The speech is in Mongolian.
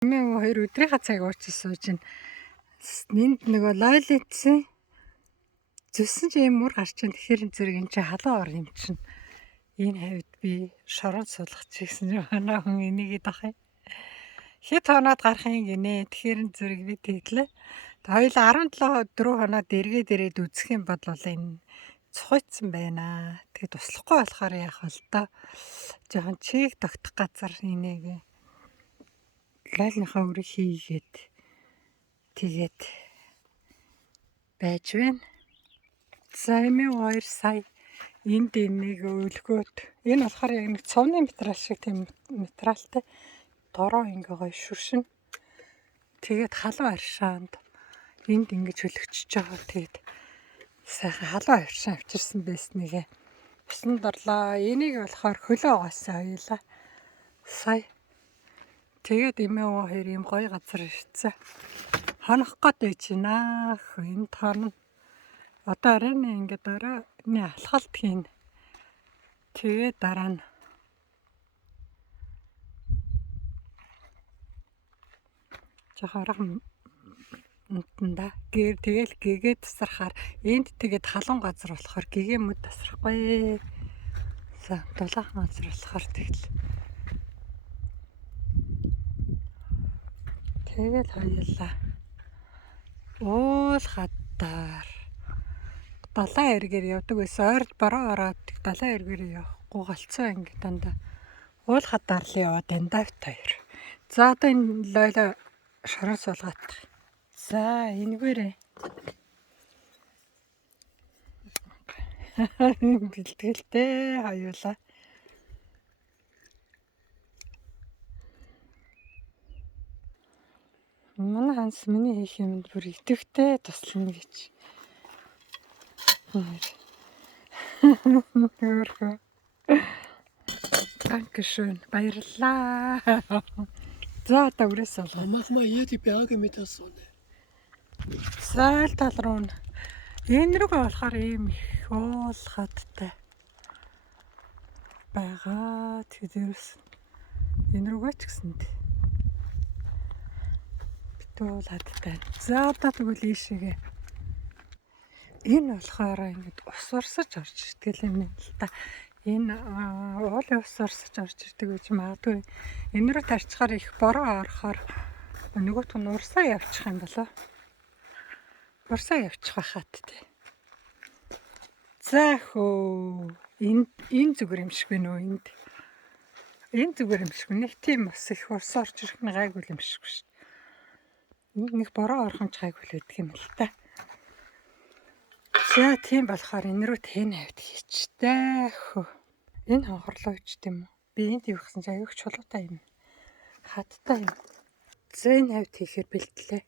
Миний хоёр өдрийнхаа цаг уучиж сууж байна. Энд нөгөө лойлитсэн зүсэн чи юм мөр гарч ин тэгэхээр зэрэг эн чи халуун ор юм чинь. Энэ хавьд би шорон суулгах гэсэн чинь манай хүн энийг идэх юм. Хэд хоноод гарах юм гинэ. Тэгэхээр зэрэг би тэглээ. Хоёул 17 4 хоноод эргээд ирээд үзэх юм бол энэ цухайцсан байна. Тэгээ туслахгүй болохоор яах вэ та. Жохон чиг тогтох газар энийг лайлныхаа үрийг хийгээд тэгээд байж байна. За эмээ 2 сая энд энийг өлгөөд энэ болохоор яг нэг цовны материал шиг тийм материалтай дороо ингээ гоё шүршин. Тэгээд халуун аршаанд энд ингэж хөлөгчөж байгаа. Тэгээд сайхан халуун аршаа авчирсан байсныг усанд орлоо. Энийг болохоор хөлөө угаасан хоёлаа. Сая тэгээд эмээ хоёр юм гоё газар ирсэн. Хонох гээд байж байна. Энд хонно. Одоо арай ингээд оройны алхалт хийн. Тэгээд дараа нь жохорхон энтэнда тэгэл гэгээ тасрахаар энд тэгээд халуун газар болохоор гэгээ мэд тасрахгүй. За дулаахан газар болохоор тэгэл хоёулаа уул хатаар далайн эргээр явдаг байсан. Ойрд бороо ороод далайн эргээр явахгүй голцоо ингэ дандаа уул хатаар л яваад дандаа бит хоёр. За одоо энэ лойло шорон суулгаад. За энэгээрээ бэлтгэлтэй хоёулаа. Манай ханс миний хийх юмд бүр идэвхтэй туслана гэж. Dankeschön. Баярлалаа. За одоо үрээс суулгаа. Mach mal hier die Berge mit der Sonne. Зайл тал руу. Энэ рүүгээ болохоор ийм их уул хаттай байгаа. Тэдэрс энэ рүүгээ ч гэсэнд битүүл хаттай. За одоо тэгвэл ийшээгээ. Энэ болохоор ингэж ус урсаж орж ирдэг юм л та. Энэ уулын ус урсаж орж ирдэг гэж магадгүй. Энэ рүү тарчхаар их бороо орохоор нөгөөх нь урсаа явчих юм болоо. Урсаа явчих байхад тий. За хөө энэ зүгээр юм шиг байна уу энд. Энэ зүгээр юм шиг. Нэг тийм бас их урс орж ирэх нь гайгүй юм шиг шүү. Энд нэг бороо орхон ч гайгүй л байдаг юм л та. За тийм болохоор энэ рүү тэн хавьд хийчтэй хөө. Энэ хонхорлоо ч тийм үү. Би энд явахсан чи аюух чулуутай юм. Хаттай юм. За энэ хавьд хийхээр бэлтлээ.